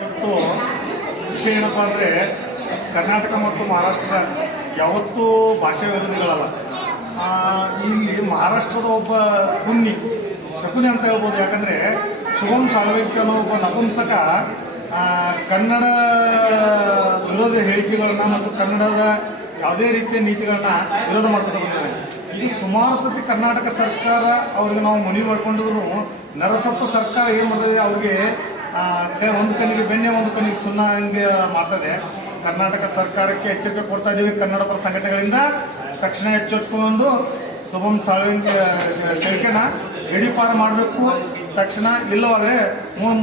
ಇವತ್ತು ವಿಷಯ ಏನಪ್ಪ ಅಂದರೆ ಕರ್ನಾಟಕ ಮತ್ತು ಮಹಾರಾಷ್ಟ್ರ ಯಾವತ್ತೂ ಭಾಷೆ ವಿರೋಧಿಗಳಲ್ಲ. ಇಲ್ಲಿ ಮಹಾರಾಷ್ಟ್ರದ ಒಬ್ಬ ಶಕುನಿ ಅಂತ ಹೇಳ್ಬೋದು. ಯಾಕಂದರೆ ಶುಭಂ ಸಾಳ್ವೆಕರ್ ಅನ್ನೋ ಒಬ್ಬ ನಪುಂಸಕ ಕನ್ನಡ ವಿರೋಧ ಹೇಳಿಕೆಗಳನ್ನ ಮತ್ತು ಕನ್ನಡದ ಯಾವುದೇ ರೀತಿಯ ನೀತಿಗಳನ್ನ ವಿರೋಧ ಮಾಡ್ಕೊಂಡು ಬಂದಿದ್ದಾರೆ. ಈಗ ಸುಮಾರು ಸತಿ ಕರ್ನಾಟಕ ಸರ್ಕಾರ ಅವ್ರಿಗೆ ನಾವು ಮನವಿ ಮಾಡ್ಕೊಂಡಿದ್ರು ನರಸಪ್ಪ ಸರ್ಕಾರ ಏನು ಮಾಡ್ತದೆ, ಅವ್ರಿಗೆ ಒಂದು ಕಣ್ಣಿಗೆ ಬೆಣ್ಣೆ ಒಂದು ಕಣ್ಣಿಗೆ ಸುಣ್ಣ ಹಂಗೆ ಮಾಡ್ತದೆ. ಕರ್ನಾಟಕ ಸರ್ಕಾರಕ್ಕೆ ಎಚ್ಚರಿಕೆ ಕೊಡ್ತಾ ಇದ್ದೀವಿ. ಕನ್ನಡ ಪರ ಸಂಘಟನೆಗಳಿಂದ ತಕ್ಷಣ ಎಚ್ಚೆತ್ತುಕೊಂಡು ಶುಭಂ ಶೆಳ್ಕೆನ ಗಡೀಪಾರು ಮಾಡಬೇಕು ತಕ್ಷಣ. ಇಲ್ಲವಾದರೆ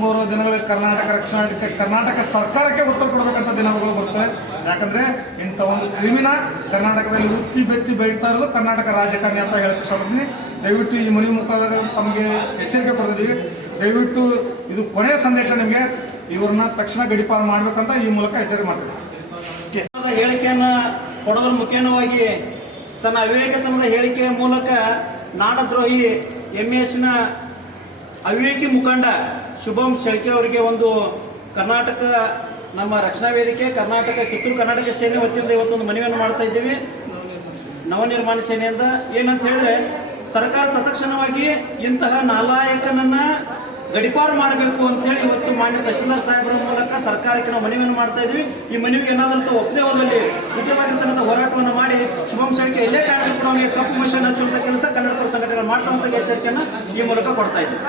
ಮೂರು ದಿನಗಳಲ್ಲಿ ಕರ್ನಾಟಕ ರಕ್ಷಣಾ ಕರ್ನಾಟಕ ಸರ್ಕಾರಕ್ಕೆ ಉತ್ತರ ಕೊಡಬೇಕಂತ ದಿನಗಳು ಬರ್ತವೆ. ಯಾಕಂದರೆ ಇಂಥ ಒಂದು ಕ್ರಿಮಿನ ಕರ್ನಾಟಕದಲ್ಲಿ ಉತ್ತಿ ಬೆತ್ತಿ ಬೆಳೀತಾ ಇರೋದು ಕರ್ನಾಟಕ ರಾಜಕಾರಣಿ ಅಂತ ಹೇಳಕ್ಕೆ ಇಷ್ಟಪಡ್ತೀನಿ. ದಯವಿಟ್ಟು ಈ ಮನವಿ ಮುಖಾಂತರ ತಮಗೆ ಎಚ್ಚರಿಕೆ ಕೊಡ್ತಿದ್ದೀವಿ. ದಯವಿಟ್ಟು ಇದು ಕೊನೆಯ ಸಂದೇಶ, ನಿಮಗೆ ಇವ್ರನ್ನ ತಕ್ಷಣ ಗಡೀಪಾರು ಮಾಡಬೇಕಂತ ಈ ಮೂಲಕ ಎಚ್ಚರಿಕೆ ಮಾಡ್ತೀವಿ. ಹೇಳಿಕೆಯನ್ನು ಕೊಡೋದ್ರ ಮುಖ್ಯವಾಗಿ ತನ್ನ ಅವಿವೇಕತನದ ಹೇಳಿಕೆಯ ಮೂಲಕ ನಾಡದ್ರೋಹಿ MHನ ಅವಿವೇಕಿ ಮುಖಂಡ ಶುಭಂ ಶೆಳ್ಕೆ ಅವರಿಗೆ ಒಂದು ಕರ್ನಾಟಕ ನಮ್ಮ ರಕ್ಷಣಾ ವೇದಿಕೆ ಕಿತ್ತೂರು ಕರ್ನಾಟಕ ಸೇನೆ ವತಿಯಿಂದ ಇವತ್ತೊಂದು ಮನವಿಯನ್ನು ಮಾಡ್ತಾ ಇದ್ದೀವಿ. ನವನಿರ್ಮಾಣ ಸೇನೆಯಿಂದ ಏನಂತ ಹೇಳಿದ್ರೆ, ಸರ್ಕಾರ ತತ್ಕ್ಷಣವಾಗಿ ಇಂತಹ ನಾಲಾಯಕನನ್ನ ಗಡೀಪಾರು ಮಾಡಬೇಕು ಅಂತೇಳಿ ಇವತ್ತು ಮಾನ್ಯ ತಹಶೀಲ್ದಾರ್ ಸಾಹೇಬರ ಮೂಲಕ ಸರ್ಕಾರಕ್ಕೆ ನಾವು ಮನವಿಯನ್ನು ಮಾಡ್ತಾ ಇದ್ದೀವಿ. ಈ ಮನವಿಗೆ ಏನಾದಂಥ ಒಪ್ಪದೇ ಹೋದಲ್ಲಿ ಉಗ್ರವಾಗಿರ್ತಕ್ಕಂಥ ಹೋರಾಟವನ್ನು ಮಾಡಿ ಶುಭಂ ಶೆಳ್ಕೆ ಎಲ್ಲೇ ಕಾರಣಕ್ಕೂ ಕೂಡ ಅವನಿಗೆ ಕಪ್ಪು ಮಷನ್ ಹಚ್ಚುವಂಥ ಕೆಲಸ ಕನ್ನಡ ಪರ ಸಂಘಟನೆಗಳು ಮಾಡ್ತಕ್ಕಂಥ ಎಚ್ಚರಿಕೆಯನ್ನು ಈ ಮೂಲಕ ಕೊಡ್ತಾ ಇದ್ದೀವಿ.